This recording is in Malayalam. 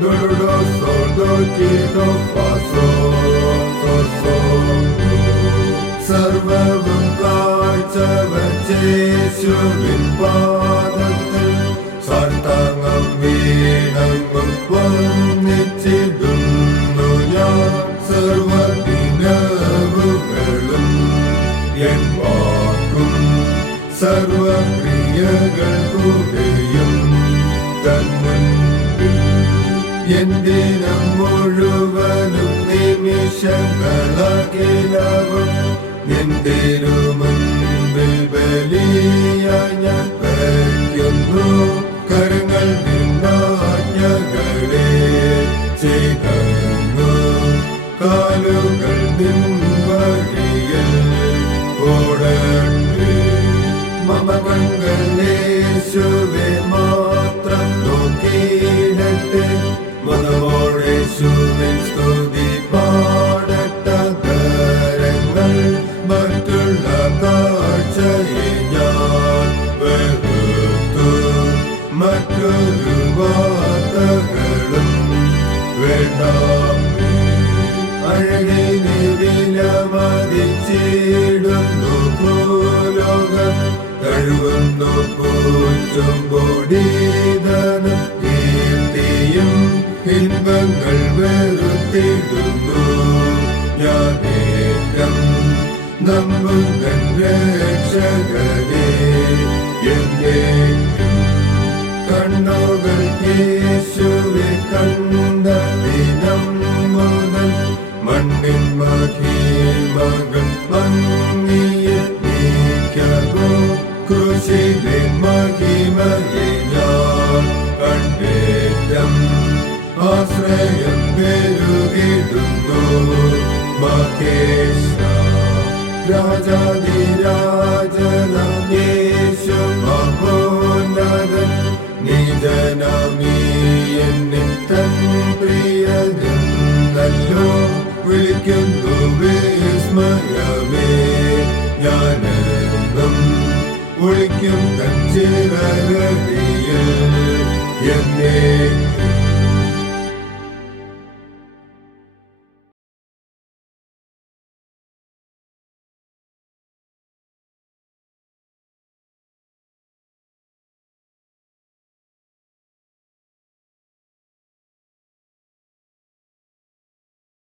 do do do so do ti do fa so so so. സർവവും കാഴ്ചവച്ചേശുവിൻ പാദത്തിൽ സാഷ്ടാംഗം വീണങ്ങും വന്നിച്ചിടുന്നു ഞാൻ. സർവദിനവുകളും എൻ വാക്കും സർവക്രിയകൾക്കുകയും തന്മുൻപിൽ എൻ ദിനം മുഴുവനും നിമിഷങ്ങളകിലവും നിന്തിരു മുൻപിൽ ബലിയായി ഞാൻ വയ്ക്കുന്നു. കരങ്ങൾ നിന്നാജ്ഞകളെ ചെയ്തു, കാലുകൾ നിൻ വഴിയിൽ ഓടട്ടെ. മമ കണ്ണുകൾ യേശുവെ മാത്രം നോക്കിയിടട്ടെ. മതമോടേശുവിൻ സ്തുതി പാടട്ടെ. കരങ്ങൾ മറ്റുള്ള കാഴ്ചയെ ഞാൻ വെറുത്തു. മറ്റൊരു വാർത്തകളും വേണ്ട. അഴകിനെ വിലമതിച്ചിടുന്നു ഭൂലോകം. കഴുകുന്നു പൂച്ചും പൊടിധനം കീർത്തിയും ഇൻപങ്ങൾ വെറുത്തിടുന്നു. ഞാനേകം നമ്പുന്ന രക്ഷകനെ എന്നേക്കും. കണ്ണുകൾ യേശുവെ കണ്ട ദിനം മുതൽ മണ്ണിൻ മഹിമകൾ ഭംഗിയിൽ നീക്കവോ. ക്രൂശിലെ മഹിമയെ ഞാൻ കണ്ടേറ്റം ആശ്രയം പെരുകിടുന്നു. മഹേശ രാജാതിരാജനാം യേശു മഹോന്നതൻ. നിജനമീ എന്നെ തൻ പ്രിയനെന്നല്ലോ വിളിക്കുന്നു. വിസ്മയമേ ഞാനെന്നും ഒളിക്കും തൻ ചിറകടിയിൽ എന്നേ.